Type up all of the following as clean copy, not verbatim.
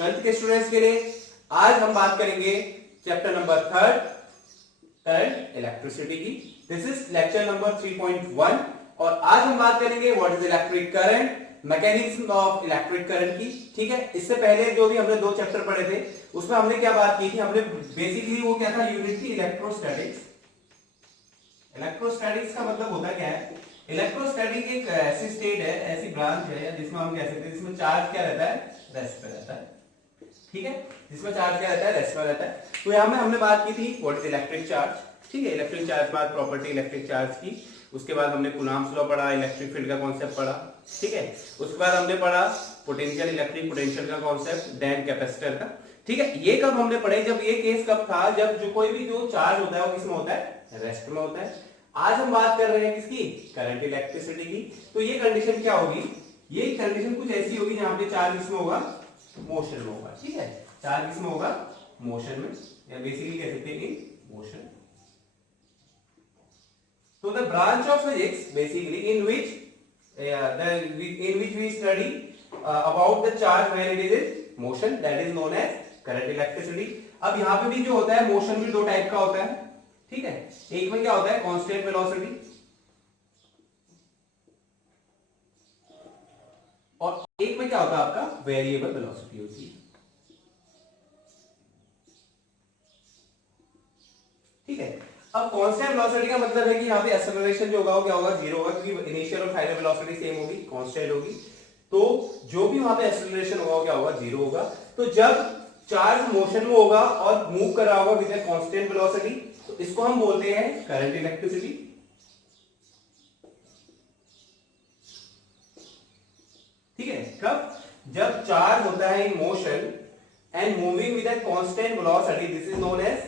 Twelfth के students के लिए। आज हम बात करेंगे चैप्टर नंबर 3 करंट इलेक्ट्रिसिटी की। दिस इज लेक्चर नंबर 3.1 और आज हम बात करेंगे what is electric current, mechanism of electric current की। ठीक है, इससे पहले जो भी हमने 2 चैप्टर पढ़े थे उसमें हमने क्या बात की थी, हमने बेसिकली वो क्या था, यूनिट थी इलेक्ट्रोस्टैटिक्स। इलेक्ट्रोस्टैटिक्स का मतलब होता क्या है, इलेक्ट्रोस्टैटिक एक ऐसी स्टेट है, ऐसी ब्रांच है जिसमें हम कह सकते हैं जिसमें चार्ज क्या रहता है, रेस्ट पे रहता है। ठीक है, जिसमें चार्ज क्या रहता है, रेस्ट पे रहता है। तो यहां में हमने बात की थी व्हाट इज इलेक्ट्रिक चार्ज। ठीक है, इलेक्ट्रिक चार्ज बाद प्रॉपर्टी इलेक्ट्रिक चार्ज की, उसके बाद हमने कूलॉम्स लॉ पढ़ा, इलेक्ट्रिक फील्ड का कॉन्सेप्ट पढ़ा। ठीक है, उसके बाद हमने पढ़ा पोटेंशियल, इलेक्ट्रिक पोटेंशियल का कॉन्सेप्ट, देन कैपेसिटर का। ठीक है, ये कब हमने पढ़े, जब ये केस कब था, जब जो कोई भी जो चार्ज होता है वो किसमें होता है, रेस्ट में होता है। आज हम बात कर रहे हैं किसकी, करंट इलेक्ट्रिसिटी की। तो ये कंडीशन क्या होगी, ये कंडीशन कुछ ऐसी होगी जहां पे चार्ज किसमें होगा, मोशन में होगा। ठीक है, चार्ज किसमें होगा, मोशन में, या बेसिकली कह सकते हैं इन मोशन। तो the branch of physics basically in which we study about the charge when it is in motion, that is known as current electricity। अब यहाँ पे भी जो होता है मोशन भी 2 टाइप का होता है। ठीक है, एक में क्या होता है, कांस्टेंट वेलोसिटी, और एक में क्या होता है आपका, वेरिएबल वेलोसिटी होती है। ठीक है, अब कांस्टेंट वेलोसिटी का मतलब है कि यहाँ पे एक्सेलरेशन जो होगा वो क्या होगा, 0 होगा, क्योंकि इनिशियल और फाइनल वेलोसिटी सेम होगी, कांस्टेंट होगी। तो जो भी वहां पे एक्सेलरेशन होगा वो क्या होगा, 0 होगा। तो जब चार्ज मोशन में होगा और मूव कर रहा होगा विद अ कांस्टेंट वेलोसिटी, तो इसको हम बोलते हैं करंट इलेक्ट्रिसिटी। ठीक है, कब, जब चार्ज होता है in motion and moving with a constant velocity, this is known as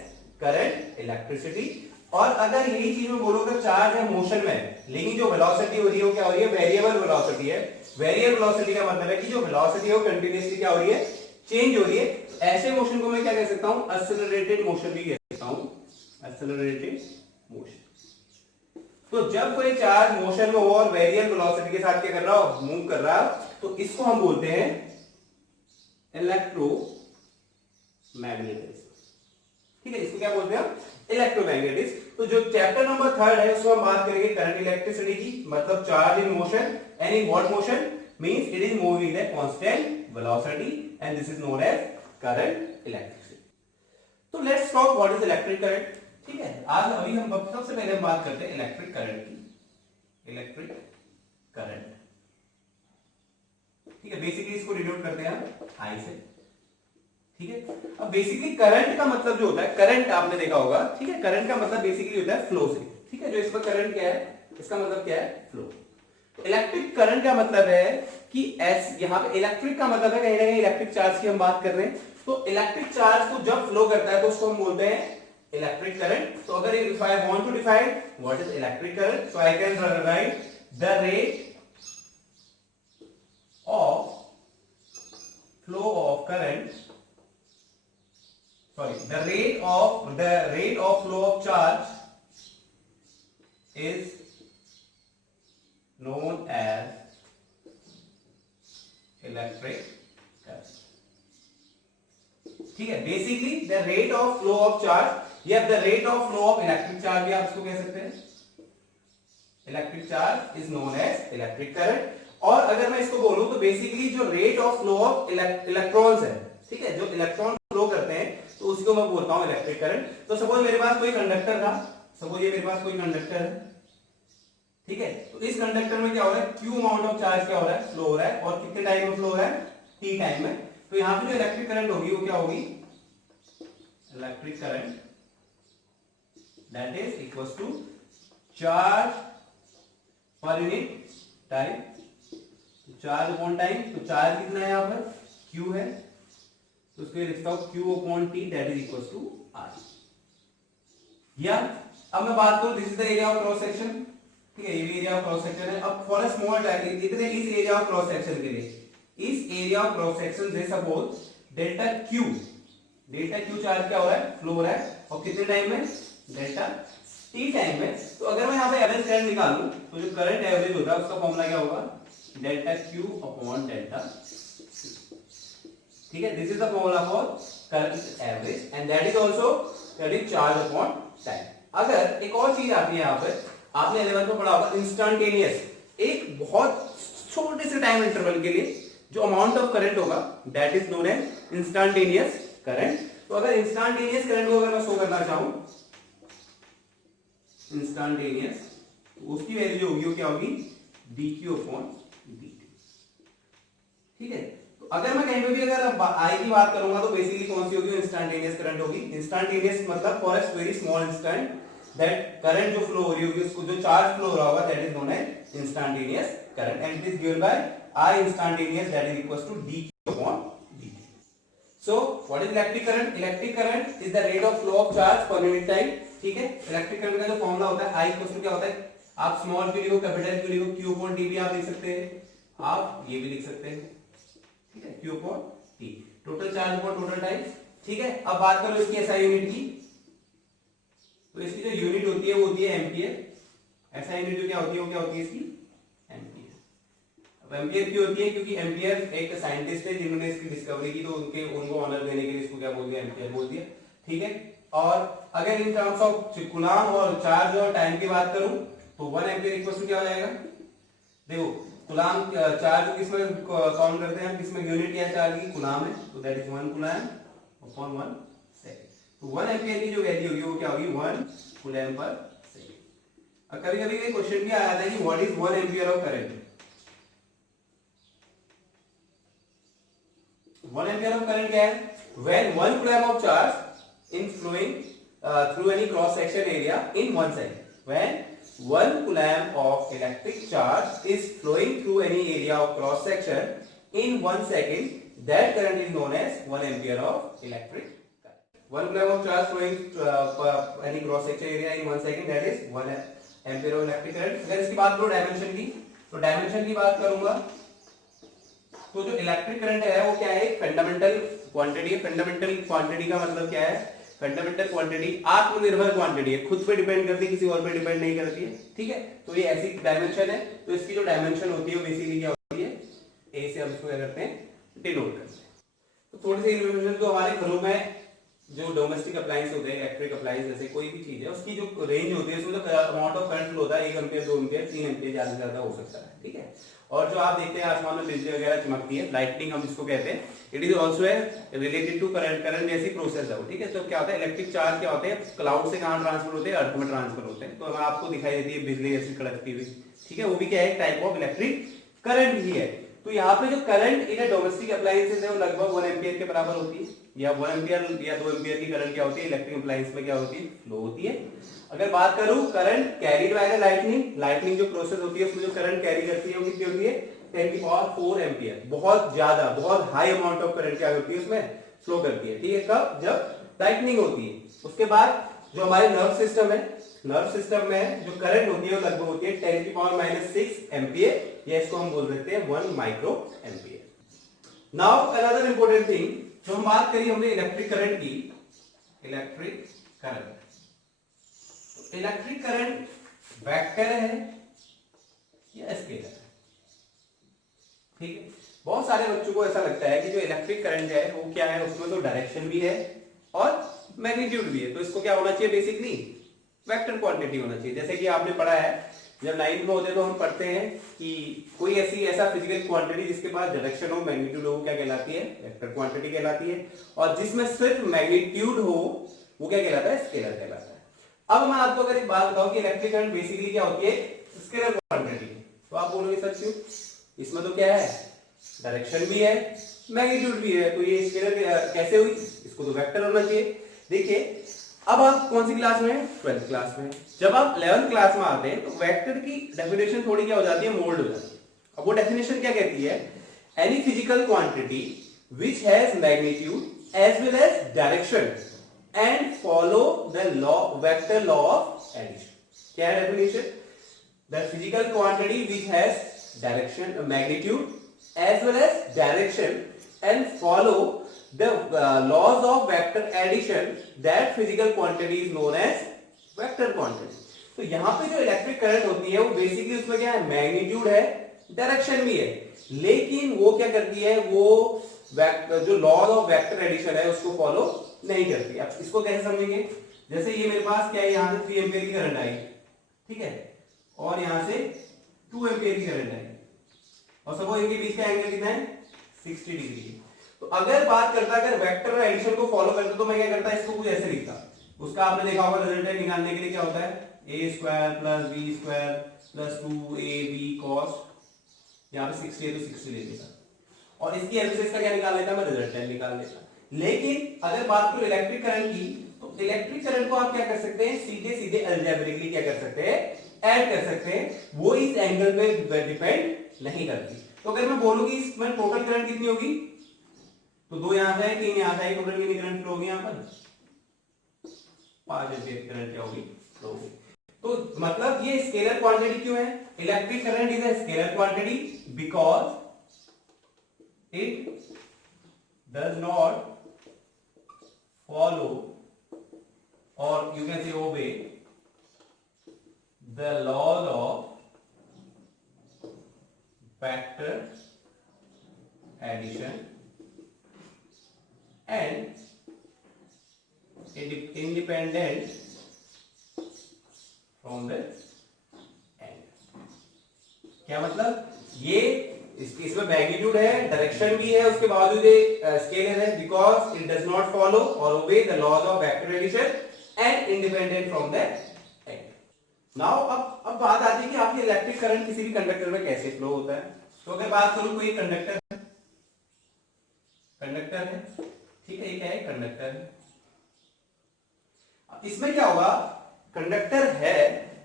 current electricity. और अगर यही चीज में बोलोगे चार्ज है मोशन में, लेकिन जो वेलोसिटी हो रही है वो क्या हो रही है, वेरिएबल वेलोसिटी है। वेरिएबल वेलोसिटी का मतलब है कि जो वेलोसिटी है वो कंटीन्यूअसली क्या हो रही है, चेंज हो रही है। ऐसे मोशन को मैं क्या कह सकता हूं, एक्सेलरेटेड मोशन भी कह सकता हूं, एक्सेलरेटेड मोशन। तो जब कोई चार्ज मोशन में हो और वेरिएबल वेलोसिटी के साथ क्या कर रहा हो, मूव कर रहा हो, तो इसको हम बोलते हैं इलेक्ट्रोमैग्नेटिज्म। ठीक है, इसको क्या बोलते हैं, इलेक्ट्रोमैग्नेटिज्म। तो जो चैप्टर नंबर 3 है उसमें हम बात करेंगे करंट इलेक्ट्रिसिटी की, मतलब charge in motion and in what motion, means it is moving with constant velocity and this is known as current electricity. तो let's talk what is electric current. ठीक है, आज अभी हम सबसे पहले हम बात करते हैं इलेक्ट्रिक करंट की, इलेक्ट्रिक करंट। ठीक है, बेसिकली इसको डिनोट करते हैं हम आई से। ठीक है, अब बेसिकली करंट का मतलब जो होता है, करंट आपने देखा होगा। ठीक है, करंट का मतलब बेसिकली होता है फ्लो से। ठीक है, जो इसका करंट क्या है, इसका मतलब क्या है, फ्लो। तो इलेक्ट्रिक करंट का मतलब है कि यहां पे इलेक्ट्रिक का मतलब है कहीं ना कहीं इलेक्ट्रिक चार्ज की हम बात कर रहे हैं। तो इलेक्ट्रिक चार्ज को जब फ्लो करता है तो उसको हम बोलते हैं इलेक्ट्रिक करंट। तो अगर if I want to define what is electric current, so I can write the rate of flow of current, sorry, the rate of flow of charge is known as electric current। ठीक है, basically the rate of flow of charge या the rate of flow of electric charge भी आप इसको कह सकते हैं, electric charge is known as electric current. और अगर मैं इसको बोलूं तो बेसिकली जो rate of flow of electrons है, ठीक है, जो इलेक्ट्रॉन फ्लो करते हैं, तो उसी को मैं बोलता हूं इलेक्ट्रिक करंट। तो सपोज मेरे पास कोई कंडक्टर था, सपोज ये मेरे पास कोई कंडक्टर है। ठीक है, तो इस कंडक्टर में क्या हो रहा है, क्यू अमाउंट ऑफ चार्ज क्या हो रहा है, फ्लो हो रहा है, और कितने टाइम में फ्लो हो रहा है, टी टाइम में। तो यहां पे जो इलेक्ट्रिक करंट होगी वो क्या होगी, electric current that is equals to charge per unit time, charge upon time. तो चार्ज कितना है यहाँ पर, क्यू है, तो उसको लिखता हूं Q upon T that is equal to R। या अब मैं बात करूं, this is the area of cross section. ठीक है, ये भी एरिया ऑफ क्रॉस सेक्शन है। अब फॉर अ स्मॉल टाइम, इतने इस एरिया ऑफ क्रॉस सेक्शन के लिए, इस एरिया ऑफ क्रॉस सेक्शन से सपोज डेल्टा Q चार्ज क्या हो रहा है, फ्लो हो रहा है, और कितने टाइम में, डेल्टा T टाइम में। तो अगर मैं यहाँ पे एवरेज करंट निकालूं तो जो करंट एवरेज होगा उसका फॉर्मूला क्या होगा, डेल्टा Q अपॉन डेल्टा। ठीक है, this is the formula for current average and that is also that is charge upon time. अगर एक और चीज आती है यहाँ पर, आपने 11th में पढ़ा होगा इंस्टेंटेनियस, एक बहुत छोटे से टाइम इंटरवल के लिए जो अमाउंट ऑफ करंट होगा that is known as instantaneous current. तो अगर इंस्टेंटेनियस करंट को अगर मैं शो करना चाहूं इंस्टेंटेनियस, तो उसकी वैल्यू होगी वो क्या होगी dq अपॉन dt। ठीक है, तो अगर मैं कहीं पे भी अगर I की बात करूंगा तो बेसिकली कौन सी होगी, इंस्टेंटेनियस करंट होगी। इंस्टेंटेनियस मतलब for a very small instant that current जो फ्लो हो रही होगी, उसको जो चार्ज फ्लो हो रहा होगा that is known as instantaneous current and it is given by I instantaneous that is equals to dq upon dt. So what is electric current? Electric current is the rate of flow of charge per unit time। ठीक है, electric current का जो formula होता है I equals to क्या होता है, आप स्मॉल q लिखो, कैपिटल q लिखो, q upon d भी आप लिख सकते हैं, आप ये भी लिख सकते हैं। ठीक है, q upon t total charge upon total time. ठीक है, अब बात करो इसकी SI यूनिट की, तो इसकी जो यूनिट होती है वो होती है एम्पियर। SI यूनिट जो क्या होती है वो क्या होती है इसकी एम्पियर क्यों होती है, क्योंकि एम्पियर एक साइंटिस्ट है जिन्होंने इसकी डिस्कवरी की, तो उनको ऑनर देने के लिए इसको क्या बोल दिया, एम्पियर बोल दिया। ठीक है, और अगर इन टर्म्स ऑफ कूलाम और चार्ज और टाइम की बात करूं तो 1 एम्पियर इक्वल टू क्या हो जाएगा, देखो कूलाम चार्ज किसमें काउंट करते हैं, किसमें यूनिट क्या चार्ज की, कूलाम है, तो that is 1 coulomb upon 1 second. तो 1 एम्पियर की जो वैल्यू होगी वो क्या होगी 1 कूलाम पर सेकंड। कभी-कभी ये क्वेश्चन भी आया था कि what is 1 ampere of current. 1 ampere of current क्या है, when 1 coulomb of charge in flowing through any cross section area in 1 second, when 1 coulomb of electric charge is flowing through any area of cross section in 1 second, that current is known as 1 ampere of electric current। 1 coulomb of charge flowing any cross section area in 1 second, that is 1 ampere of electric current। अगर इसकी बात करो dimension की, तो dimension की बात करूंगा तो जो इलेक्ट्रिक करंट है वो क्या है, फंडामेंटल क्वांटिटी है। फंडामेंटल क्वांटिटी का मतलब क्या है, फंडामेंटल क्वांटिटी आत्मनिर्भर क्वांटिटी है, खुद पे डिपेंड करती है, किसी और पे डिपेंड नहीं करती है। ठीक है, तो ये ऐसी डायमेंशन है, तो इसकी जो डायमेंशन होती है वो बेसिकली क्या होती है, ए से हम इसको क्या करते हैं डिनोट करते हैं। तो थोड़ी सी इन्फॉर्मेशन, जो हमारे घरों में जो डोमेस्टिक अप्लायंस होते हैं, इलेक्ट्रिक अप्लायंस जैसे कोई भी चीज है, उसकी जो रेंज होती है उसमें जो अमाउंट ऑफ करंट फ्लो होता है 1 एम्पीयर 2 एम्पीयर 3 एम्पीयर ज्यादा से ज्यादा हो सकता है। ठीक है, और जो आप देखते हैं आसमान में बिजली वगैरह चमकती है, लाइटनिंग हम इसको कहते हैं, it is also related to current. Current जैसी प्रोसेस है वो। ठीक है, तो क्या होता है, इलेक्ट्रिक चार्ज क्या होते हैं, क्लाउड से कहां ट्रांसफर होते हैं, अर्थ में ट्रांसफर होते हैं। तो आपको दिखाई देती है बिजली जैसी कड़कती हुई। ठीक है, वो भी क्या है, एक टाइप ऑफ इलेक्ट्रिक करंट ही है। तो यहाँ पे जो करंट इन डोमेस्टिक अप्लायंसेस है वो लगभग 1 एम्पीयर के बराबर होती है, या 1 एम्पीयर या 2 एम्पीयर की करंट क्या होती है, इलेक्ट्रिक अप्लायंस में क्या होती है, फ्लो होती है। अगर बात करूं current carried by the lightning, lightning जो प्रोसेस होती है उसमें जो करंट कैरी करती है वो कितनी होती है, 10 की पावर 4 एम्पीयर। बहुत ज्यादा, बहुत हाई अमाउंट ऑफ करंट क्या होती है उसमें फ्लो करती है। ठीक है, कब, जब लाइटनिंग होती है। उसके बाद जो हमारे नर्व सिस्टम है, नर्व सिस्टम में जो करंट होती है वो लगभग होती है 10 की पावर -6 एम्पीयर, या इसको हम बोल सकते हैं 1 micro ampere. Now another important thing, जो हम बात करी हमने इलेक्ट्रिक करंट की, electric current, electric current vector है या स्केलर है। ठीक है, बहुत सारे बच्चों को ऐसा लगता है कि जो इलेक्ट्रिक करंट है वो क्या है, उसमें तो डायरेक्शन भी है और मैग्नीट्यूड भी है, तो इसको क्या होना चाहिए, बेसिकली वेक्टर क्वांटिटी होना चाहिए। जैसे कि आपने पढ़ा है जब 9th में होते तो हम पढ़ते हैं कि कोई ऐसा फिजिकल क्वांटिटी जिसके पास डायरेक्शन हो, मैग्नीट्यूड हो, क्या कहलाती है, वेक्टर क्वांटिटी कहलाती है, और जिसमें सिर्फ मैग्नीट्यूड हो वो क्या कहलाता है, स्केलर कहलाता है। अब मैं आपको अगर एक बात बताऊं कि इलेक्ट्रिक करंट बेसिकली क्या होती है, स्केलर क्वांटिटी, तो आप बोलोगे सर क्यों, इसमें तो क्या है, डायरेक्शन भी है, मैग्नीट्यूड भी है, तो ये स्केलर कैसे हुई, इसको तो वेक्टर होना चाहिए। देखिए अब आप कौन सी क्लास में हैं, 12th क्लास में। जब आप 11th क्लास में आते हैं तो वेक्टर की डेफिनेशन थोड़ी क्या हो जाती है, मोल्ड हो जाती है। अब वो डेफिनेशन क्या कहती है, any physical quantity which has magnitude as well as direction and follow the law, vector law of addition. क्या है definition, the physical quantity which has direction, magnitude as well as direction and follow the laws of vector addition, that physical quantity is known as vector quantity। तो यहाँ पे जो electric current होती है वो basically उसमें क्या है, मैग्नीट्यूड है, डायरेक्शन भी है, लेकिन वो क्या करती है, वो जो लॉज ऑफ वेक्टर एडिशन है उसको फॉलो नहीं करती। अब इसको कैसे समझेंगे, जैसे ये मेरे पास क्या है, यहां से 3 एम्पीयर की करंट आई, ठीक है, और यहां से 2 एम्पीयर की करंट आई, और सपोज इनके बीच का एंगल कितना है 60 डिग्री। तो अगर बात करता अगर वेक्टर एडिशन को फॉलो करता तो मैं क्या करता, इसको कुछ ऐसे लिखता। उसका आपने देखा होगा रिजल्टेंट निकालने के लिए क्या होता है, a square plus b square plus 2ab cos, यहाँ पे 60 है तो 60 ले लेता, और इसकी हेल्प से इसका क्या निकाल लेता, मैं रिजल्टेंट निकाल लेता। लेकिन अगर बात करो इलेक्ट्रिक करंट की, तो इलेक्ट्रिक करंट को आप क्या कर सकते हैं, सीधे सीधे अलजेब्रिकली क्या कर सकते हैं, ऐड कर सकते हैं, वो इस एंगल पे डिपेंड नहीं करती। तो अगर मैं बोलूंगी इसमें टोटल करंट कितनी होगी, तो 2 यहां से 3 यहां से, टोटल कितनी करंट फ्लो होगी, यहां पर 5 एम्पीयर करंट क्या होगी, फ्लो होगी। तो मतलब ये स्केलर क्वांटिटी क्यों है, electric current is a scalar quantity because it does not follow or you can say obey the laws of vector addition and independent from the end। क्या मतलब, ये इसमें मैग्नीट्यूड है, डायरेक्शन भी है, उसके बावजूद ये स्केलर है because it does not follow और obey the laws of vector addition and independent from the end. Now अब बात आती है कि आपकी इलेक्ट्रिक करंट किसी भी कंडक्टर में कैसे फ्लो होता है। तो अगर बात करूं कोई कंडक्टर है, ठीक है, ये क्या है, कंडक्टर है। इसमें क्या होगा, कंडक्टर है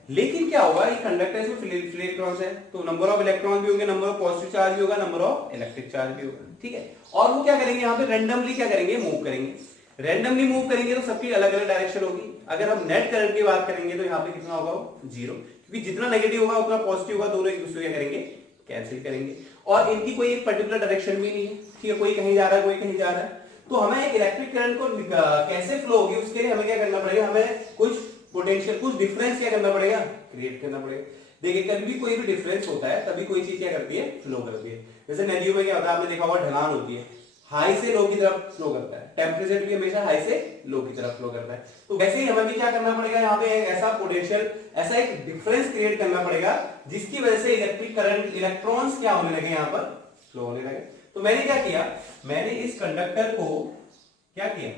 लेकिन क्या होगा, ये कंडक्टर इसमें फ्री इलेक्ट्रॉन्स है, तो नंबर ऑफ इलेक्ट्रॉन भी होंगे, नंबर ऑफ पॉजिटिव चार्ज भी होगा, नंबर ऑफ इलेक्ट्रिक चार्ज भी होगा, ठीक है। और वो क्या करेंगे, यहाँ पे रैंडमली क्या करेंगे, मूव करेंगे। रैंडमली मूव करेंगे तो सबकी अलग अलग डायरेक्शन होगी। अगर हम नेट करंट की बात करेंगे तो यहाँ पे कितना होगा, 0, क्योंकि जितना नेगेटिव होगा उतना पॉजिटिव होगा, दोनों एक दूसरे क्या करेंगे, कैंसिल करेंगे, और इनकी कोई एक पर्टिकुलर डायरेक्शन भी नहीं है, ठीक है, कोई कहीं जा रहा है, कोई कहीं जा रहा है। तो हमें एक इलेक्ट्रिक करंट को कैसे फ्लो होगी, उसके लिए हमें क्या करना पड़ेगा, हमें कुछ पोटेंशियल, कुछ डिफरेंस क्या करना पड़ेगा, क्रिएट करना पड़ेगा। देखिए कभी भी कोई भी डिफरेंस होता है तभी कोई चीज क्या करती है, फ्लो करती है। जैसे नदियों में क्या होता है, आपने देखा होगा ढलान होती है, हाई से लो की तरफ फ्लो करता है, टेम्परेचर भी हमेशा हाई से लो की तरफ फ्लो करता है। तो वैसे ही हमें भी क्या करना पड़ेगा, यहाँ पे एक ऐसा पोटेंशियल, ऐसा एक डिफरेंस क्रिएट करना पड़ेगा जिसकी वजह से इलेक्ट्रिक करंट, इलेक्ट्रॉन्स क्या होने लगे, यहाँ पर फ्लो होने लगे। तो मैंने क्या किया, मैंने इस कंडक्टर को क्या किया,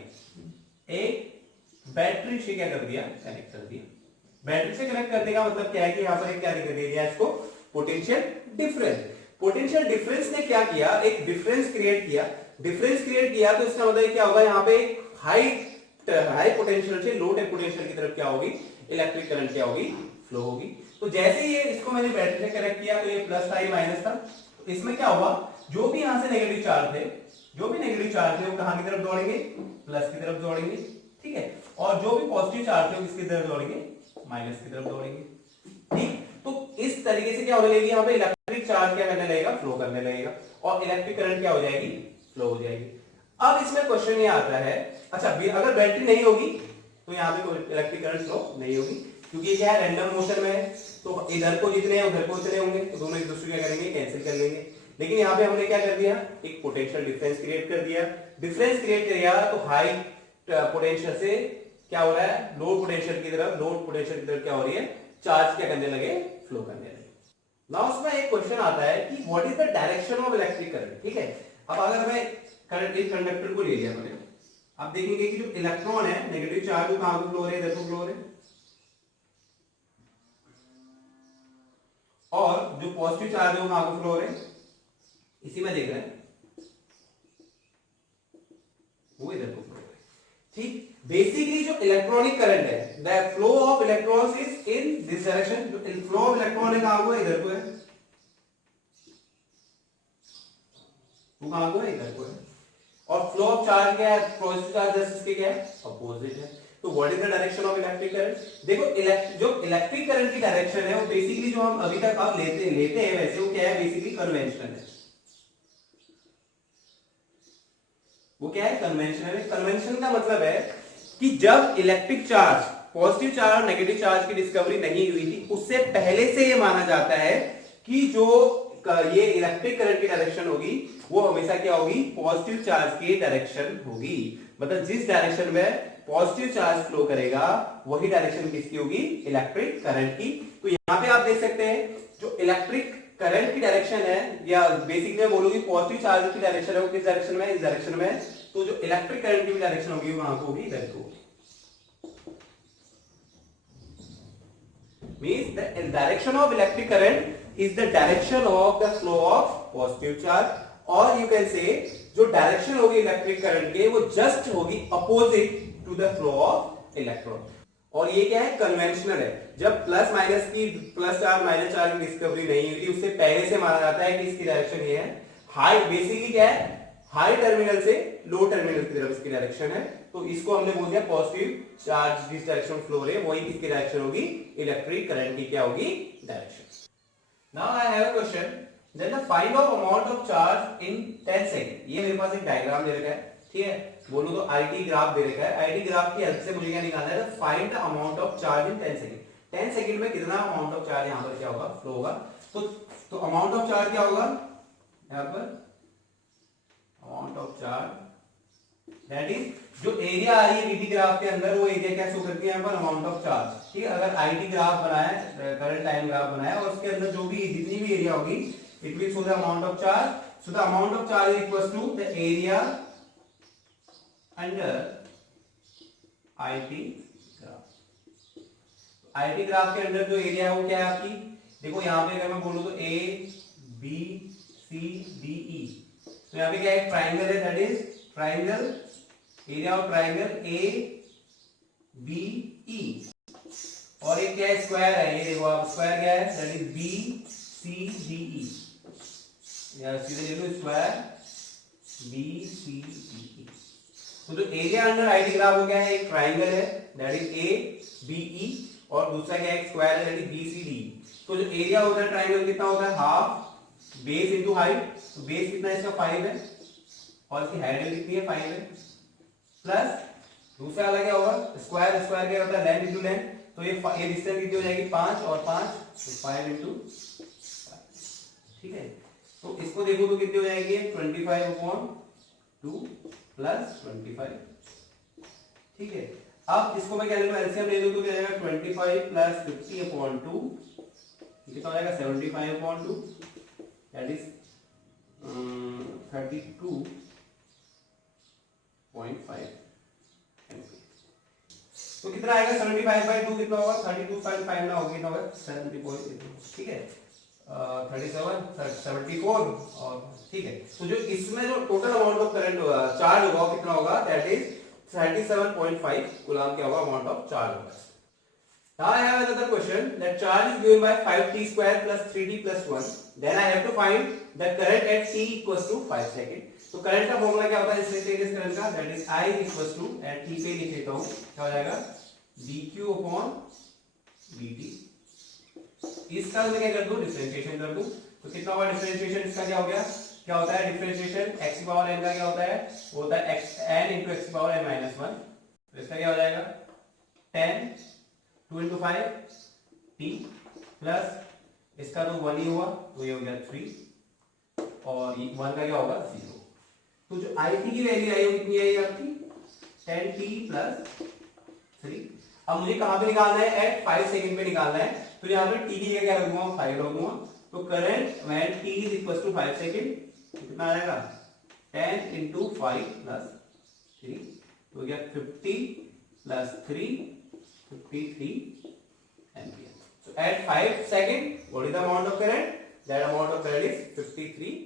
एक बैटरी से क्या कर दिया, कनेक्ट कर दिया। बैटरी से कनेक्ट करने का मतलब क्या है कि यहाँ पर एक क्या कर दिया इसको, पोटेंशियल डिफरेंस। पोटेंशियल डिफरेंस ने क्या किया, एक डिफरेंस क्रिएट किया। डिफरेंस क्रिएट किया तो इसका मतलब क्या होगा, यहाँ पे हाई पोटेंशियल से लो पोटेंशियल की तरफ क्या होगी, इलेक्ट्रिक करंट क्या होगी, फ्लो होगी। तो जैसे ये इसको मैंने बैटरी से कनेक्ट किया तो ये प्लस था, ये माइनस था। तो इसमें क्या हुआ, जो भी यहां से नेगेटिव चार्ज थे, जो भी नेगेटिव चार्ज थे वो कहां की तरफ दौड़ेंगे, प्लस की तरफ दौड़ेंगे, ठीक है, और जो भी पॉजिटिव चार्ज थे वो किसकी तरफ दौड़ेंगे, माइनस की तरफ दौड़ेंगे, ठीक। तो इस तरीके से क्या होने लगेगी, यहाँ पे इलेक्ट्रिक चार्ज क्या करने लगेगा, फ्लो करने लगेगा, और इलेक्ट्रिक करंट क्या हो जाएगी, फ्लो हो जाएगी। अब इसमें क्वेश्चन ये आता है, अच्छा अगर बैटरी नहीं होगी तो यहाँ पे कोई इलेक्ट्रिक करंट फ्लो नहीं होगी, क्योंकि क्या है, रैंडम मोशन में है, तो इधर को जितने हैं उधर को उतने होंगे, तो दोनों एक दूसरे क्या करेंगे, कैंसिल कर लेंगे। लेकिन यहाँ पे हमने क्या कर दिया, एक पोटेंशियल डिफरेंस क्रिएट कर दिया। डिफरेंस क्रिएट कर दिया तो हाई पोटेंशियल से क्या हो रहा है, लो पोटेंशियल की तरफ, लो पोटेंशियल की तरफ क्या हो रही है, चार्ज क्या करने लगे, फ्लो करने लगे। नाउ उसमें एक क्वेश्चन आता है कि what is the direction of electric current, ठीक है। अब अगर मैं करंट इस कंडक्टर को ले लिया मैंने, आप देखेंगे कि जो इलेक्ट्रॉन है, नेगेटिव चार्ज वो कहां को फ्लो हो रहे हैं, इधर को फ्लो हो रहे हैं, और जो पॉजिटिव चार्ज है वो कहां को फ्लो हो रहे हैं, इसी में देख रहे हैं, वो इधर को फ्लो हो रहे हैं, ठीक। बेसिकली जो इलेक्ट्रॉनिक करंट है, the flow of electrons is in this direction. जो फ्लो ऑफ इलेक्ट्रॉन है कहां को है, इधर को है, वो कहां को है, इधर को है, और फ्लो ऑफ चार्ज क्या है, पॉजिटिव चार्ज इसके क्या है, अपोजिट है। तो what is the direction of electric current, देखो जो इलेक्ट्रिक करंट की डायरेक्शन है वो बेसिकली जो हम अभी तक आप लेते हैं वैसे वो क्या है, बेसिकली कन्वेंशनल है। वो क्या है, कन्वेंशनल है। कन्वेंशन का मतलब है कि जब इलेक्ट्रिक चार्ज, पॉजिटिव चार्ज और नेगेटिव चार्ज की डिस्कवरी नहीं हुई थी, उससे पहले से ये माना जाता है कि जो ये इलेक्ट्रिक करंट की डायरेक्शन होगी वो हमेशा क्या होगी, पॉजिटिव चार्ज की डायरेक्शन होगी। मतलब जिस डायरेक्शन में पॉजिटिव चार्ज फ्लो करेगा वही डायरेक्शन किसकी होगी, इलेक्ट्रिक करंट की। तो यहाँ पे आप देख सकते हैं जो इलेक्ट्रिक करंट की डायरेक्शन है, या बेसिकली मैं बोलूंगी पॉजिटिव चार्ज की डायरेक्शन है वो किस डायरेक्शन में, इस डायरेक्शन में। तो जो इलेक्ट्रिक करंट की डायरेक्शन होगी वहां को होगी इधर को। Means the direction of electric current is the direction of the flow of positive charge, और you can say जो डायरेक्शन होगी इलेक्ट्रिक करंट के वो जस्ट होगी opposite to the flow of electron. और ये क्या है, कन्वेंशनल है। जब प्लस माइनस की, प्लस चार्ज माइनस चार्ज की डिस्कवरी नहीं हुई थी उससे पहले से माना जाता है कि इसकी डायरेक्शन ये है। हाई बेसिकली क्या है, हाई टर्मिनल से लो टर्मिनल की तरफ इसकी डायरेक्शन है। तो इसको हमने बोल दिया पॉजिटिव चार्ज जिस डायरेक्शन फ्लो है वही किसकी डायरेक्शन होगी, इलेक्ट्रिक करंट की क्या होगी, direction. Now I have a question, then the find of amount of charge in 10 second. ये मेरे पास एक डायग्राम दे रखा है, ठीक है, बोलूं तो आईटी ग्राफ दे रखा है। आईटी ग्राफ की हेल्प से मुझे क्या निकालना है, find the amount of charge in 10 second. 10 second में कितना अमाउंट ऑफ चार्ज यहां पर क्या होगा, फ्लो होगा। तो अमाउंट ऑफ चार्ज क्या होगा यहां पर, amount of charge that is जो एरिया आ रही है वीटी ग्राफ के अंदर वो एरिया क्या शो करती है यहाँ पर, अमाउंट ऑफ चार्ज। ठीक है, अगर आईटी ग्राफ बनाया, करंट टाइम ग्राफ बनाया और उसके अंदर जो भी जितनी भी एरिया होगी it will show the amount of charge. So the amount of charge is equal to the area under IT graph. IT graph के अंदर जो एरिया है वो क्या है आपकी, देखो यहाँ पे अगर मैं बोलूं तो A B C D E, तो यहाँ पे क्या है, ट्राइंगल है, that is triangle, area of triangle A B E, और एक क्या है, स्क्वायर है, ये देखो आप स्क्वायर क्या है, that is B C D E, या सीधे ले लो square B C D E. तो जो एरिया अंडर आईटी ग्राफ वो क्या है, एक ट्राइंगल है that is A B E, और दूसरा क्या है, स्क्वायर है that is B C D. तो जो एरिया होता है ट्राइंगल कितना होता है, हाफ बेस इनटू हाइट। तो बेस कितना है इसका 5 है, और इसकी हाइट कितनी है 5 है, प्लस दूसरा वाला क्या होगा, स्क्वायर, स्क्वायर क्या होता है, लेंथ इनटू लेंथ। तो ये डिस्टेंस कितनी हो जाएगी 5 और 5, तो 5 इनटू 5, ठीक है। तो इसको देखो तो कितनी हो जाएगी 25/2 प्लस 25, ठीक है। अब इसको मैं क्या ले लूं, एलसीएम ले लूं तो क्या जाएगा 25 प्लस 50/2 कितना हो जाएगा 75/2, दैट इज 32.5 एम्पीयर। तो कितना आएगा 75/2 कितना होगा, 32.5 ना होगा, कितना होगा 70.2, ठीक है, 37 74, और ठीक है। तो जो इसमें जो टोटल अमाउंट ऑफ करंट होगा, चार्ज होगा वो कितना होगा, दैट इज 37.5 कूलम क्या होगा, अमाउंट ऑफ चार्ज होगा। Now I have another question, that charge is given by 5t square plus 3t plus 1, then I have to find the current at t equals to 5 second। तो current का formula क्या होता है इस current का, that is I equals to at t पे लिख लेता हूं, क्या हो जाएगा dq upon dt। इसका मैं क्या कर दूं, डिफरेंशिएशन कर दूं। तो कितना होगा डिफरेंशिएशन इसका, क्या हो गया, क्या होता है डिफरेंशिएशन, x की पावर n का क्या होता है, वो होता है n into x की पावर n minus 1। तो इसका क्या हो जाएगा 10 2 into 5 t प्लस इसका तो 1 ही हुआ, तो ये हो गया 3, और 1 का क्या होगा 0। तो जो it की वैल्यू आई वो कितनी आई आपकी 10t प्लस 3। अब मुझे कहां पे निकालना है, एट 5 सेकंड पे निकालना है। तो यहाँ पे t की जगह क्या रखूंगा, 5 रखूंगा। तो current when t is equal to 5 second कितना आ जाएगा 10 into 5 प्लस 3, तो गया 50 plus 3 53 ampere। So at 5 second, what is the amount of current? That amount of current is 53 ampere।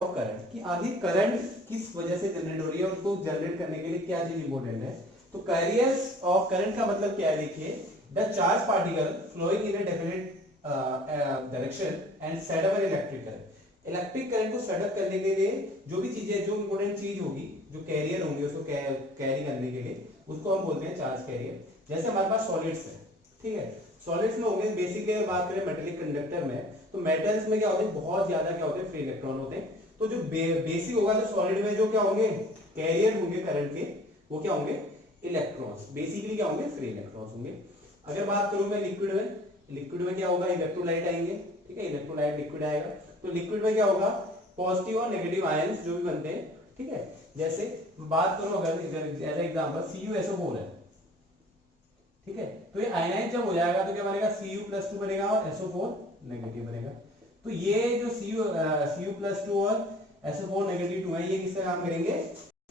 और करंट कि आधी करंट किस वजह से जनरेट हो रही है, उसको जनरेट करने के लिए क्या चीज इंपॉर्टेंट है। तो कैरियर्स ऑफ करंट का मतलब क्या है, देखिए the charge particle flowing in a definite direction and set up an electric current. Electric current को सेट अप करने के लिए जो भी चीजें, जो इंपॉर्टेंट चीज होगी, जो कैरियर होंगे उसको कैरी करने के लिए, उसको हम बोलते हैं चार्ज कैरियर। जैसे हमारे पास सॉलिड्स है, ठीक है, सॉलिड्स में होंगे, बेसिकली अगर बात करें मेटेलिक कंडक्टर में, तो मेटल्स में क्या होते हैं, बहुत ज्यादा क्या होते हैं, फ्री इलेक्ट्रॉन होते हैं। तो जो बेसिक होगा तो सॉलिड में जो क्या होंगे, कैरियर होंगे करंट के, वो क्या होंगे, इलेक्ट्रॉन्स। बेसिकली क्या होंगे, फ्री इलेक्ट्रॉन्स होंगे। अगर बात करूं मैं लिक्विड में, लिक्विड में क्या होगा, इलेक्ट्रोलाइट आएंगे, ठीक है, इलेक्ट्रोलाइट लिक्विड आएगा। तो लिक्विड में क्या होगा, पॉजिटिव और नेगेटिव आयंस जो भी बनते हैं, ठीक है। जैसे बात करो अगर एज एग्जांपल CuSO4 है, ठीक है, तो ये आयनाइज जब हो जाएगा तो क्या बनेगा, Cu+2 बनेगा और SO4 नेगेटिव बनेगा। तो ये जो Cu+2 और SO4 -2 है, ये किसका काम करेंगे,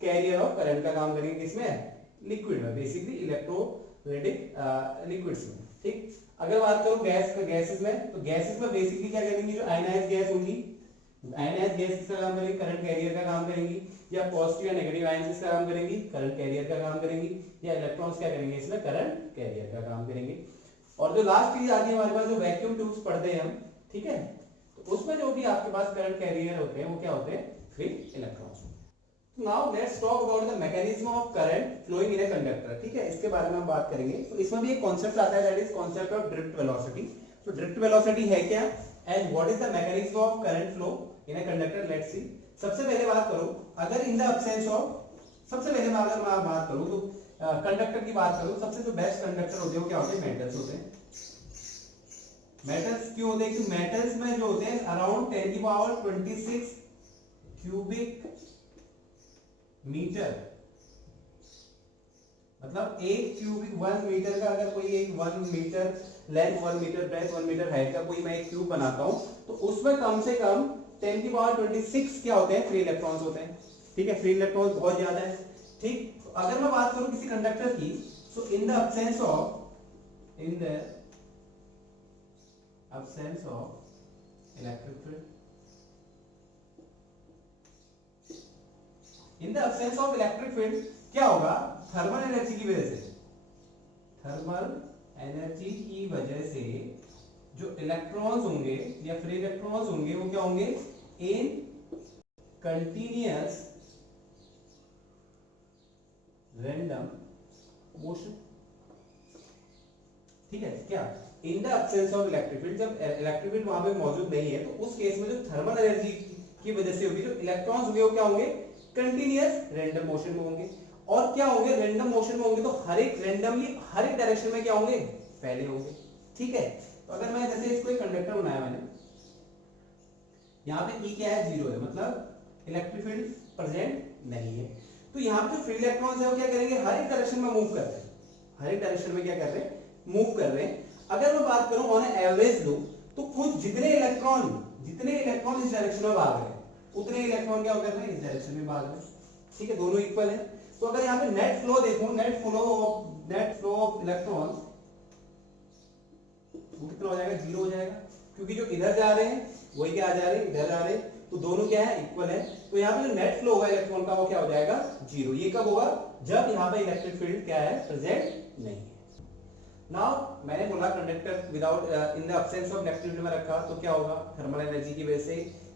कैरियर ऑफ करंट का काम करेंगे, किसमें, लिक्विड में, बेसिकली इलेक्ट्रोलाइटिक लिक्विड्स में, ठीक। अगर बात करो गैसेस में, तो गैसेस में बेसिकली क्या करेंगी, जो आयनाइज गैस होगी, आयनाइज गैस किसका काम करेगी, करंट कैरियर का काम करेंगी, या पॉजिटिव या नेगेटिव आयंस किसका काम करेंगी, करंट कैरियर का काम करेंगी, या इलेक्ट्रॉन्स क्या करेंगे, इसमें करंट कैरियर का काम करेंगे। और जो लास्ट चीज आती है हमारे पास, जो वैक्यूम ट्यूब्स पढ़ते हैं हम, ठीक है, तो उसमें जो भी आपके पास करंट कैरियर होते हैं वो क्या होते हैं, free electrons. Now let's talk about the mechanism of current flowing in a conductor, ठीक है, इसके बारे में हम बात करेंगे। तो इसमें भी एक कॉन्सेप्ट आता है, that is concept of drift velocity. तो ड्रिफ्ट वेलोसिटी है क्या, and what is the mechanism of current flow in a conductor, let's see. सबसे पहले बात करो, अगर इन द एब्सेंस ऑफ, सबसे पहले मैं अगर मैं बात करूं तो कंडक्टर की बात करूं, सबसे जो बेस्ट कंडक्टर होते हैं वो क्या होते हैं, मेटल्स होते हैं। मेटल्स क्यों होते हैं, क्योंकि मेटल्स में जो होते हैं अराउंड 10⁻26 क्यूबिक मीटर, मतलब एक क्यूबिक 1 मीटर का, अगर कोई एक 1 metre length, 1 metre breadth, 1 metre height का कोई मैं एक क्यूब बनाता हूं, तो उसमें कम से कम 10⁻26 क्या होते हैं, फ्री इलेक्ट्रॉन्स होते हैं, ठीक है, फ्री इलेक्ट्रॉन्स बहुत ज्यादा है, ठीक। तो अगर मैं बात करूं किसी कंडक्टर की, so in the absence of electric field, in the absence of electric field क्या होगा, थर्मल एनर्जी की वजह से, थर्मल एनर्जी की वजह से जो इलेक्ट्रॉन्स होंगे या फ्री इलेक्ट्रॉन्स होंगे वो क्या होंगे, इन कंटीन्यूअस रैंडम मोशन, ठीक है, क्या, इन the absence of electric field, जब इलेक्ट्रिक फील्ड वहां पे मौजूद नहीं है, तो उस केस में जो थर्मल एनर्जी की वजह से होगी, जो इलेक्ट्रॉन्स होंगे वो क्या होंगे, कंटीन्यूअस रैंडम मोशन में होंगे। और क्या होंगे, रैंडम मोशन में होंगे, तो हर एक रैंडमली हर एक डायरेक्शन में क्या होंगे, फैले होंगे, ठीक है। तो अगर मैं जैसे इसको एक कंडक्टर बनाया मैंने, यहाँ पे E क्या है, 0 है, मतलब इलेक्ट्रिक फील्ड प्रेजेंट नहीं है। तो यहाँ पे जो फ्री इलेक्ट्रॉन्स है वो क्या करेंगे, हर एक डायरेक्शन में मूव कर रहे हैं, हर एक डायरेक्शन में क्या कर रहे हैं, मूव कर रहे हैं। अगर मैं बात करूं ऑन एवरेज लूं, तो कुछ जितने इलेक्ट्रॉन इस डायरेक्शन में भाग रहे हैं, उतने इलेक्ट्रॉन क्या कर रहे हैं, इस डायरेक्शन में भाग रहे हैं, ठीक है, दोनों इक्वल है। तो अगर यहाँ पे नेट फ्लो देखूं, नेट फ्लो ऑफ इलेक्ट्रॉन्स, वो कितना हो जाएगा, 0 हो जाएगा, क्योंकि जो इधर जा रहे हैं वही क्या आ जा रहे हैं, इधर आ रहे हैं, तो दोनों क्या है, इक्वल है। तो यहाँ पे जो नेट फ्लो होगा इलेक्ट्रॉन का वो क्या हो जाएगा, 0। ये कब होगा, जब यहाँ पे इलेक्ट्रिक फील्ड क्या है, प्रेजेंट नहीं है। नाउ मैंने बोला conductor without in the absence of electric field में रखा, तो क्या होगा, थर्मल एनर्जी की वजह से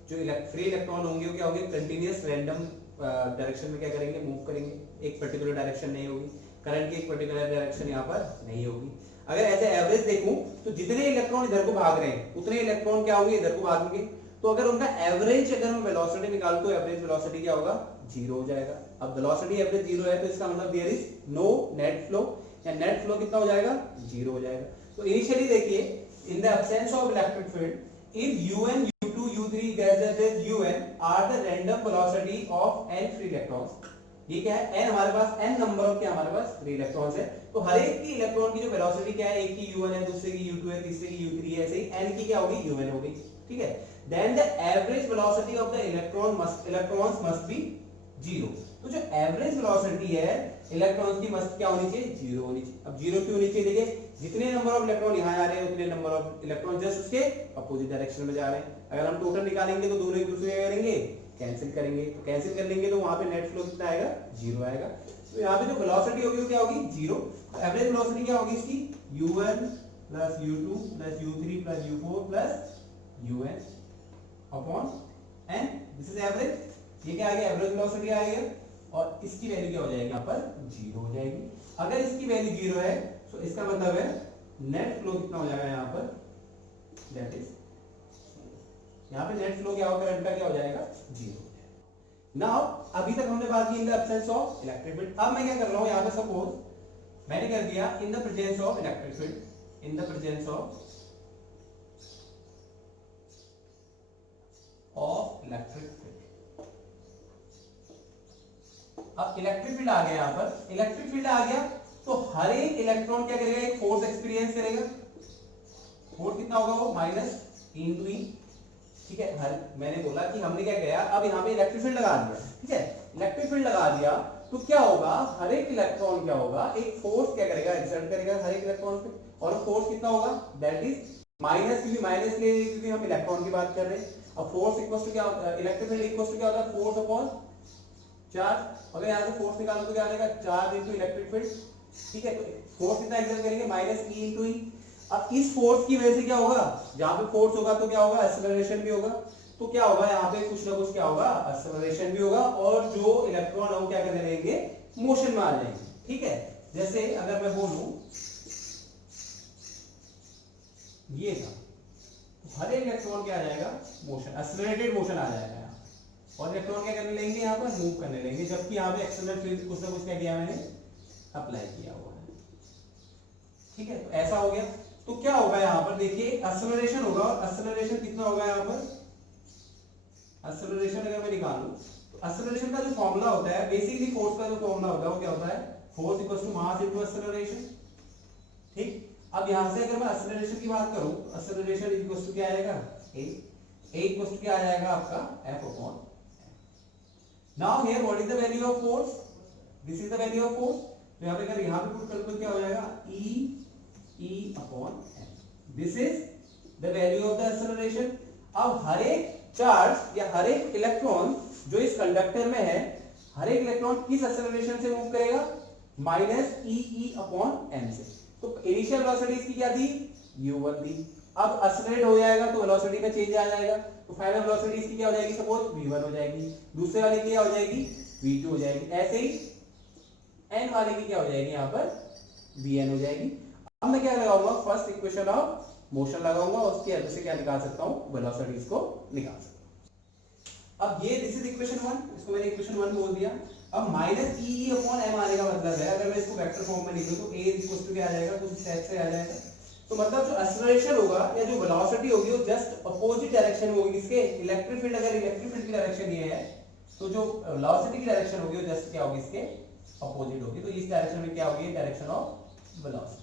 जो फ्री इलेक्ट्रॉन होंगे वो क्या होंगे, कंटीन्यूअस रैंडम डायरेक्शन में क्या करेंगे, मूव करेंगे, एक पर्टिकुलर डायरेक्शन नहीं होगी, करंट की एक पर्टिकुलर डायरेक्शन यहाँ पर नहीं होगी। अगर ऐसे एवरेज देखूं, तो जितने इलेक्ट्रॉन इधर को भाग रहे हैं उतने इलेक्ट्रॉन क्या होंगे, इधर को भागेंगे। तो अगर उनका एवरेज, अगर मैं वेलोसिटी निकालूं तो एवरेज वेलोसिटी क्या होगा, 0 हो जाएगा। अब वेलोसिटी एवरेज 0 है, तो इसका मतलब there is no net flow, या नेट फ्लो कितना हो जाएगा, 0 हो जाएगा। तो इनिशियली देखिए, in the absence of electric field, if un, u2, u3 gases un are the random velocity of n free electrons, ये क्या है, n हमारे पास n नंबर ऑफ क्या हमारे पास फ्री इलेक्ट्रॉन्स है, तो हर एक की इलेक्ट्रॉन की जो वेलोसिटी क्या है, एक की u1 है, दूसरे की u2 है, तीसरे की u3 है, ऐसे ही n की क्या होगी, un होगी, ठीक है। Then the average velocity of the electrons must be 0। तो जो एवरेज वेलोसिटी है इलेक्ट्रॉन्स की मस्ट क्या होनी चाहिए, 0 होनी चाहिए। अब 0 क्यों होनी चाहिए, देखिए जितने नंबर ऑफ इलेक्ट्रॉन यहाँ आ रहे हैं उतने नंबर ऑफ इलेक्ट्रॉन जस्ट उसके अपोजिट डायरेक्शन में जा रहे हैं। अगर हम टोटल निकालेंगे तो दोनों एक दूसरे क्या करेंगे, कैंसिल करेंगे, तो कैंसिल कर लेंगे तो वहां पे नेट फ्लो कितना आएगा, 0 आएगा। तो यहाँ पे जो वेलोसिटी होगी वो क्या होगी, 0। तो एवरेज वेलोसिटी क्या होगी इसकी, u1 plus u2 plus u3 plus u4 plus un upon n, this is average. ये क्या आ गया, एवरेज वेलोसिटी आ गया, और इसकी वैल्यू क्या हो जाएगी, यहाँ पर 0 हो जाएगी। अगर इसकी वैल्यू 0 है तो इसका मतलब है नेट फ्लो कितना हो जाएगा यहाँ पर, दैट इज यहाँ पे नेट फ्लो क्या होगा, करंट का क्या हो जाएगा, 0। नाउ अभी तक हमने बात की इन the absence of electric field. अब मैं क्या कर रहा हूँ, यहाँ पे सपोज मैंने कर दिया in the presence of electric field, in the presence of अब इलेक्ट्रिक फील्ड आ गया, यहाँ पर इलेक्ट्रिक फील्ड आ गया तो हर एक इलेक्ट्रॉन क्या करेगा, एक फोर्स एक्सपीरियंस करेगा। फोर्स कितना होगा वो माइनस इंटू ई, ठीक है। हर मैंने बोला कि हमने क्या किया, अब यहाँ पे इलेक्ट्रिक फील्ड लगा दिया, ठीक है। इलेक्ट्रिक फील्ड लगा दिया तो क्या होगा, हर एक इलेक्ट्रॉन क्या होगा, एक फोर्स क्या करेगा, एक्सर्ट करेगा हर एक इलेक्ट्रॉन पे। और फोर्स कितना होगा, दैट इज माइनस, क्योंकि माइनस ले क्योंकि हम इलेक्ट्रॉन की बात कर रहे हैं। अब फोर्स इक्वल टू क्या, इलेक्ट्रिक फील्ड इक्वल टू क्या होता है, फोर्स अपॉन चार्ज। अगर यहाँ से फोर्स निकालो तो क्या आएगा, चार्ज इनटू इलेक्ट्रिक फील्ड, ठीक है। तो फोर्स कितना एक्सर्ट करेंगे, माइनस ई इनटू ई। अब इस फोर्स की वजह से क्या होगा, जहां पे फोर्स होगा तो क्या होगा, एक्सेलरेशन भी होगा। तो क्या होगा, यहाँ पे कुछ ना कुछ क्या होगा, एक्सेलरेशन भी होगा, और जो इलेक्ट्रॉन है वो क्या करने लगेंगे, मोशन में आ जाएंगे, ठीक है। जैसे अगर मैं बोलूं ये था, तो हर एक इलेक्ट्रॉन क्या आ जाएगा, मोशन, एक्सेलरेटेड मोशन आ जाएगा यहाँ। और इलेक्ट्रॉन क्या करने लगेंगे, यहाँ पर मूव करने लगेंगे, जबकि यहाँ पे एक्सेलरेट फील्ड कुछ ना कुछ क्या किया मैंने, अप्लाई किया हुआ है, ठीक है। तो ऐसा हो गया। तो क्या होगा यहाँ पर देखिए, एक्सेलरेशन होगा, और एक्सेलरेशन कितना होगा यहाँ पर, एक्सेलरेशन अगर मैं निकालूं तो एक्सेलरेशन का जो फॉर्मूला होता है, बेसिकली फोर्स का जो फॉर्मूला होता है वो क्या होता है, force equals to mass into acceleration, ठीक। अब यहां से अगर मैं एक्सेलरेशन की बात करूं, एक्सेलरेशन इक्वल्स टू क्या आएगा, a इक्वल्स टू क्या आ जाएगा आपका, f upon now here what is the value of force, this is the value of force. तो यहां पे अगर यहां पे पुट कर दो क्या हो जाएगा, e upon m, this is the value of the acceleration. अब हर एक चार्ज या हर एक इलेक्ट्रॉन जो इस कंडक्टर में है, हर एक इलेक्ट्रॉन किस एक्सेलरेशन से मूव करेगा, माइनस ई अपॉन एम से। तो इनिशियल वेलोसिटी इसकी क्या थी, u1 थी। अब एक्सेलरेट हो जाएगा तो वेलोसिटी में चेंज आ जाएगा, तो फाइनल वेलोसिटी इसकी क्या हो जाएगी, सपोज v1 हो जाएगी, दूसरे वाले की क्या हो जाएगी, v2 हो जाएगी, ऐसे ही n वाले की क्या हो जाएगी, यहाँ पर vn हो जाएगी। अब मैं क्या लगाऊंगा, फर्स्ट इक्वेशन ऑफ मोशन लगाऊंगा, उसकी हेल्प से क्या निकाल सकता हूं, वेलोसिटीज को निकाल सकता हूं। अब ये दिस इज इक्वेशन 1, इसको मैंने इक्वेशन 1 बोल दिया। अब माइनस ई अपॉन एम आने का मतलब है, अगर मैं इसको वेक्टर फॉर्म में लिखूं तो a इक्वल टू क्या आ जाएगा, कुछ इस टाइप से आ जाएगा। तो मतलब जो एक्सेलरेशन होगा या जो वेलोसिटी होगी वो जस्ट अपोजिट डायरेक्शन में होगी इसके। इलेक्ट्रिक फील्ड, अगर इलेक्ट्रिक फील्ड की डायरेक्शन ये है तो जो वेलोसिटी की डायरेक्शन होगी वो जस्ट क्या होगी, इसके अपोजिट होगी। तो इस डायरेक्शन में क्या होगी, direction of velocity.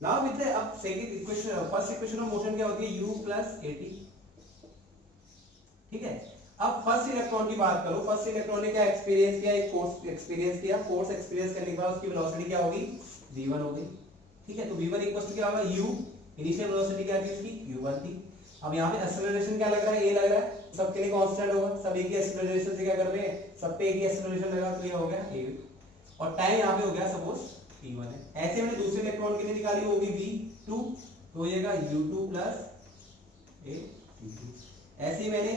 Now with the अब second equation, first equation of motion क्या होती है, u प्लस at, ठीक है। अब फर्स्ट इलेक्ट्रॉन की बात करो, फर्स्ट इलेक्ट्रॉन ने क्या एक्सपीरियंस किया, एक फोर्स एक्सपीरियंस किया, फोर्स एक्सपीरियंस करने के बाद उसकी वेलोसिटी क्या होगी, v1 होगी, ठीक है। तो v1 इक्वल टू क्या होगा, u, इनिशियल वेलोसिटी क्या थी उसकी, u1 थी। अब यहाँ पे एक्सेलरेशन क्या लग रहा है, a लग रहा है, सबके लिए कांस्टेंट होगा, सब एक ही एक्सेलरेशन से क्या कर रहे हैं, सब पे एक ही एक्सेलरेशन लगा, तो ये हो गया a, और टाइम यहाँ पे हो गया सपोज t1 है। ऐसे मैंने दूसरे इलेक्ट्रॉन के लिए निकाली, होगी v2, तो हो जाएगा u2 प्लस a t2। ऐसे ही मैंने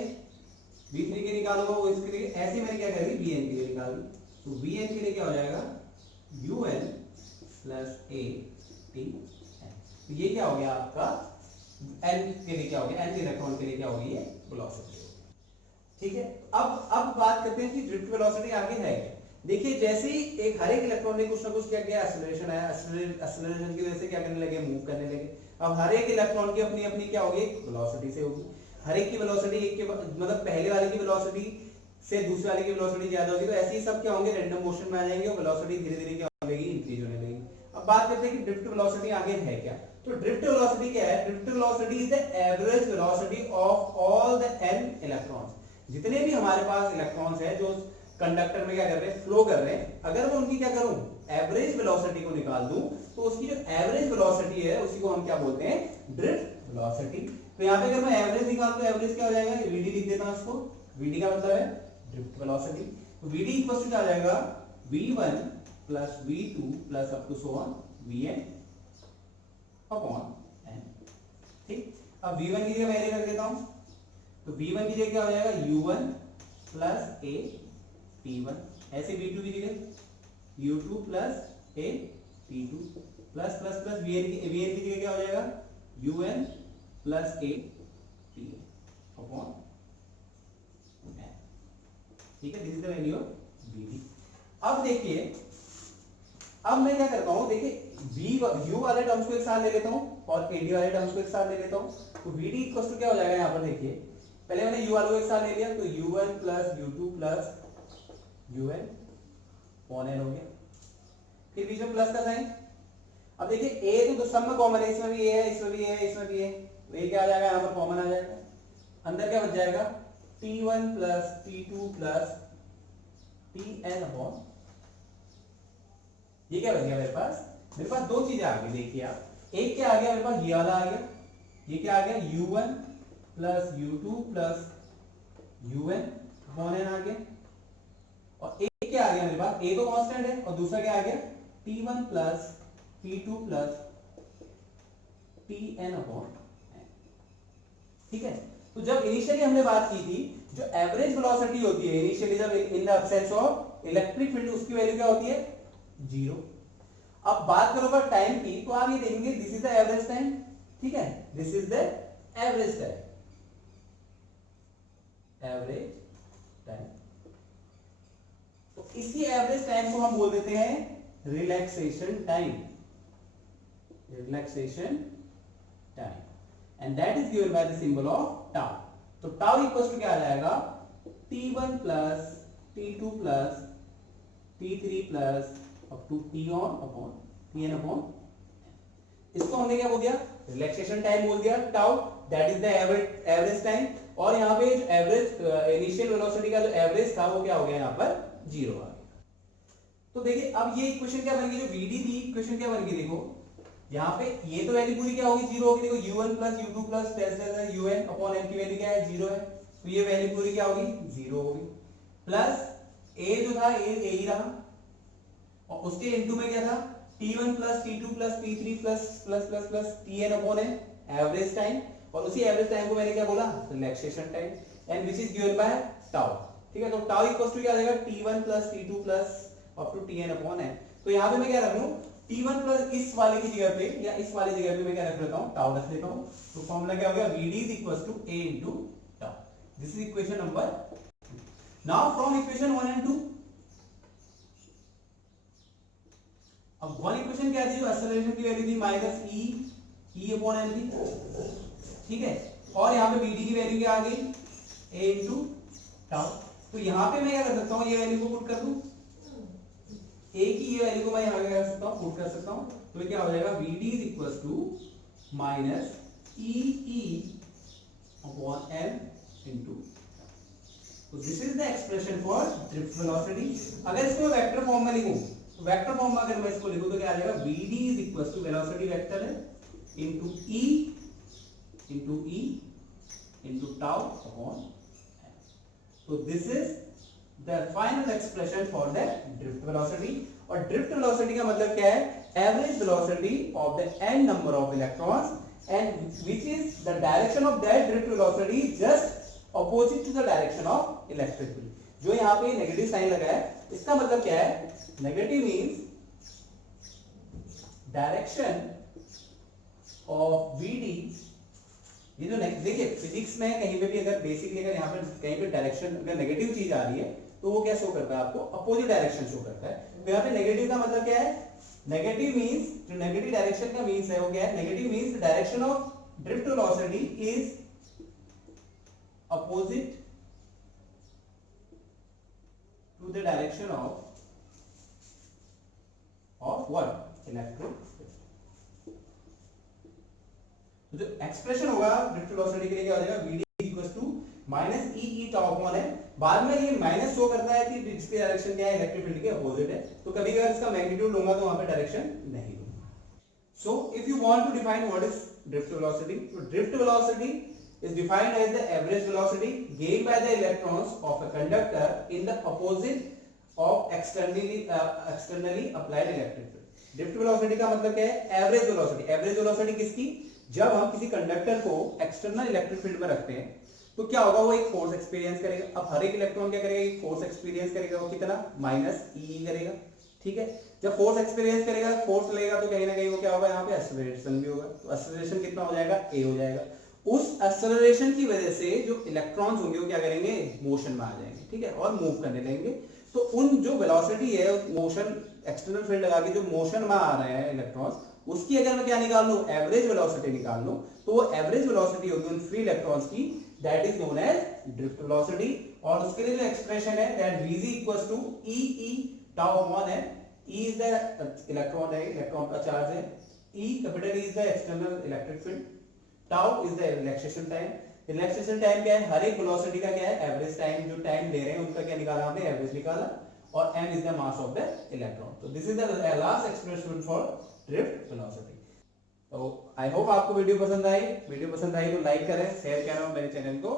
v3 के निकालूंगा वो इसके लिए, ऐसे मैंने क्या करी, vn के लिए निकाली, तो vn के लिए क्या हो जाएगा, un plus a t n। तो ये क्या हो गया आपका, n के लिए क्या हो गया, n इलेक्ट्रॉन के लिए क्या होगी, ये वेलोसिटी, ठीक है। अब बात करते हैं कि ड्रिफ्ट वेलोसिटी आगे है। देखिए जैसे ही एक हर एक इलेक्ट्रॉन ने कुछ ना कुछ क्या किया, एक्सेलरेशन आया, एक्सेलरेशन की वजह से क्या करने लगे, मूव करने लगे। अब हर एक इलेक्ट्रॉन की अपनी अपनी क्या होगी, वेलोसिटी से होगी। हर एक की वेलोसिटी एक के मतलब पहले वाले की वेलोसिटी से दूसरे वाले की वेलोसिटी ज्यादा होगी, तो ऐसे ही सब क्या होंगे, रैंडम मोशन में आ जाएंगे और वेलोसिटी धीरे धीरे क्या होने लगेगी, इंक्रीज होने लगेगी। अब बात करते हैं कि ड्रिफ्ट वेलोसिटी आगे है क्या। तो ड्रिफ्ट वेलोसिटी क्या है, drift velocity is the average velocity of all the n electrons. जितने भी हमारे पास इलेक्ट्रॉन्स हैं जो कंडक्टर में क्या कर रहे हैं, फ्लो कर रहे हैं, अगर मैं उनकी क्या करूं, एवरेज वेलोसिटी को निकाल दूं, तो उसकी जो एवरेज वेलोसिटी है उसी को हम क्या बोलते हैं, ड्रिफ्ट वेलोसिटी। तो यहाँ पे अगर मैं एवरेज निकालूं तो एवरेज क्या हो जाएगा, vd लिख देता हूं इसको, vd का मतलब है ड्रिफ्ट वेलोसिटी। तो vd इक्वल टू क्या आ जाएगा, v1 plus v2 plus up to so on vn upon n, ठीक। अब v1 की जगह वैल्यू रख देता हूं, तो v1 की जगह क्या हो जाएगा, u1 प्लस a t1, ऐसे v2 की जगह u2 plus a t2 plus plus plus vn की जगह क्या हो जाएगा, un plus a t upon n, ठीक है। This is the value of vd। अब देखिए, अब मैं क्या करता हूं, देखिए u वाले टर्म्स को एक साथ ले लेता हूं और ad वाले टर्म्स को एक साथ ले लेता हूं। तो vd इक्वल टू क्या हो जाएगा, यहां पर देखिए पहले मैंने u वालों को एक साथ ले लिया, तो u1 plus u2 plus un upon N हो गया, फिर बीच में प्लस का साइन। अब देखिए ए तो सब में कॉमन है, इसमें भी ए है, इसमें भी है, इसमें भी है, तो ये क्या आ जाएगा, यहाँ पर कॉमन आ जाएगा, अंदर क्या बच जाएगा t1 plus t2 plus tn upon, ये क्या बन गया मेरे पास दो चीजें आ गई, देखिए आप, एक क्या आ गया मेरे पास, ये वाला आ गया, ये क्या आ गया u1 plus u2 plus un upon n आ गया, और एक क्या आ गया मेरे पास, a तो कांस्टेंट है और दूसरा क्या आ गया t1 plus t2 plus tn upon n, ठीक है। तो जब इनिशियली हमने बात की थी, जो एवरेज वेलोसिटी होती है इनिशियली जब इन the absence of electric field, उसकी वैल्यू क्या होती है, जीरो। अब बात करोगे टाइम की, तो आप ये देखेंगे this is the average time, ठीक है, this is the average time, average time. तो इसी एवरेज टाइम को हम बोल देते हैं relaxation time, relaxation time, and that is given by the symbol of tau. तो टाउ इक्वल्स टू क्या आ जाएगा, t1 plus t2 plus t3 plus up to t1 upon tn upon, इसको हमने क्या बोल दिया, रिलैक्सेशन टाइम बोल दिया, tau, that is the average time. और यहाँ पे एवरेज इनिशियल वेलोसिटी का जो एवरेज था वो क्या हो गया, यहाँ पर जीरो आ गया। तो देखिए अब ये इक्वेशन क्या बन गई, जो vd थी इक्वेशन क्या बन गई, देखो यहाँ पे ये तो वैल्यू पूरी क्या होगी, जीरो होगी, देखो u1 plus u2 plus un upon m की वैल्यू क्या है, जीरो है, तो ये वैल्यू पूरी क्या होगी, जीरो होगी, प्लस a जो था a ही रहा, और उसके इनटू में क्या था t1 plus t2 plus t3 plus plus plus plus tn upon n, average time, और उसी एवरेज टाइम को मैंने क्या बोला, relaxation time, and which is given bye tau, ठीक है। तो टाउ इक्वल्स टू क्या आ जाएगा, t1 plus t2 plus up to tn upon n। तो यहां पे मैं क्या रख लूं, t1 प्लस इस वाले की जगह पे या इस वाले जगह पे मैं क्या रख लेता हूं, टाउ रख लेता हूं। तो फार्मूला क्या हो गया, vd is equals to a into tau. This is equation number 2। Now from equation 1 and 2, अब वन इक्वेशन क्या थी, जो एक्सेलरेशन की वैल्यू थी माइनस e अपॉन m थी, ठीक है, और यहाँ पे vd की वैल्यू क्या आ गई, a इनटू टाउ। तो यहाँ पे मैं क्या कर सकता हूँ, ये वैल्यू को पुट कर दूं, a की ये वैल्यू को मैं यहाँ क्या कर सकता हूँ, पुट कर सकता हूँ, तो ये क्या हो जाएगा, vd is equals to minus e upon m into, तो this is the expression for drift velocity. अगर इसको वेक्टर फॉर्म में लिखूं, तो वेक्टर फॉर्म में अगर मैं इसको लिखूं तो क्या आ जाएगा, vd is equals to velocity vector है into e into tau upon m। तो this is the final expression for the drift velocity. और ड्रिफ्ट वेलोसिटी का मतलब क्या है, average velocity of the n number of electrons and which is the direction of that drift velocity just opposite to the direction of electric field. जो यहाँ पे negative sign लगा है, इसका मतलब क्या है, negative means direction of vd। ये जो देखिए फिजिक्स में कहीं पे भी अगर बेसिकली अगर यहाँ पर कहीं पे डायरेक्शन अगर नेगेटिव चीज आ रही है तो वो क्या शो करता है आपको, अपोजिट डायरेक्शन शो करता है। तो यहाँ पे नेगेटिव का मतलब क्या है, नेगेटिव मींस, जो नेगेटिव डायरेक्शन का मींस है वो क्या है, negative means direction of drift velocity is opposite to the direction of what, electric field। तो जो एक्सप्रेशन होगा ड्रिफ्ट वेलोसिटी के लिए क्या हो जाएगा, vd equals to minus e tau upon है। बाद में ये माइनस शो करता है कि इसकी डायरेक्शन क्या है, इलेक्ट्रिक फील्ड के अपोजिट है, तो कभी अगर इसका मैग्नीट्यूड लूंगा तो वहां पे डायरेक्शन नहीं लूंगा। So if you want to define what is drift velocity, तो drift velocity is defined as the average velocity gained by the electrons of a conductor in the opposite of externally applied electric field। Drift velocity का मतलब क्या है, average velocity. Average velocity किसकी, जब हम किसी conductor को एक्सटर्नल इलेक्ट्रिक फील्ड में रखते हैं तो क्या होगा, वो एक फोर्स एक्सपीरियंस करेगा। अब हर एक इलेक्ट्रॉन क्या करेगा, एक फोर्स एक्सपीरियंस करेगा, वो कितना, माइनस ई करेगा, ठीक है। जब फोर्स एक्सपीरियंस करेगा, फोर्स लगेगा, तो कहीं ना कहीं वो क्या होगा, यहाँ पे एक्सेलरेशन भी होगा। तो एक्सेलरेशन कितना हो जाएगा, ए हो जाएगा। उस एक्सेलरेशन की वजह से जो इलेक्ट्रॉन्स होंगे वो क्या करेंगे, मोशन में आ जाएंगे, ठीक है, और मूव करने लगेंगे। तो उन जो वेलोसिटी है, मोशन एक्सटर्नल फील्ड लगा के जो मोशन में आ रहे हैं इलेक्ट्रॉन्स, उसकी अगर मैं क्या निकाल लूं, एवरेज वेलोसिटी निकाल लूं, तो वो एवरेज वेलोसिटी होगी उन फ्री इलेक्ट्रॉन्स की, that is known as drift velocity. और उसके लिए जो एक्सप्रेशन है that vg equals to e tau upon N, E is the electron है, इलेक्ट्रॉन का चार्ज है, E capital E is the external electric field, tau is the relaxation time. Relaxation time क्या है, हर एक वेलोसिटी का क्या है एवरेज टाइम, जो टाइम ले रहे हैं उनका क्या निकाला हमने, एवरेज निकाला, और m is the mass of the electron. तो this is the last expression for drift velocity. तो आई होप आपको वीडियो पसंद आई, वीडियो पसंद आई तो लाइक करें, शेयर करें और मेरे चैनल को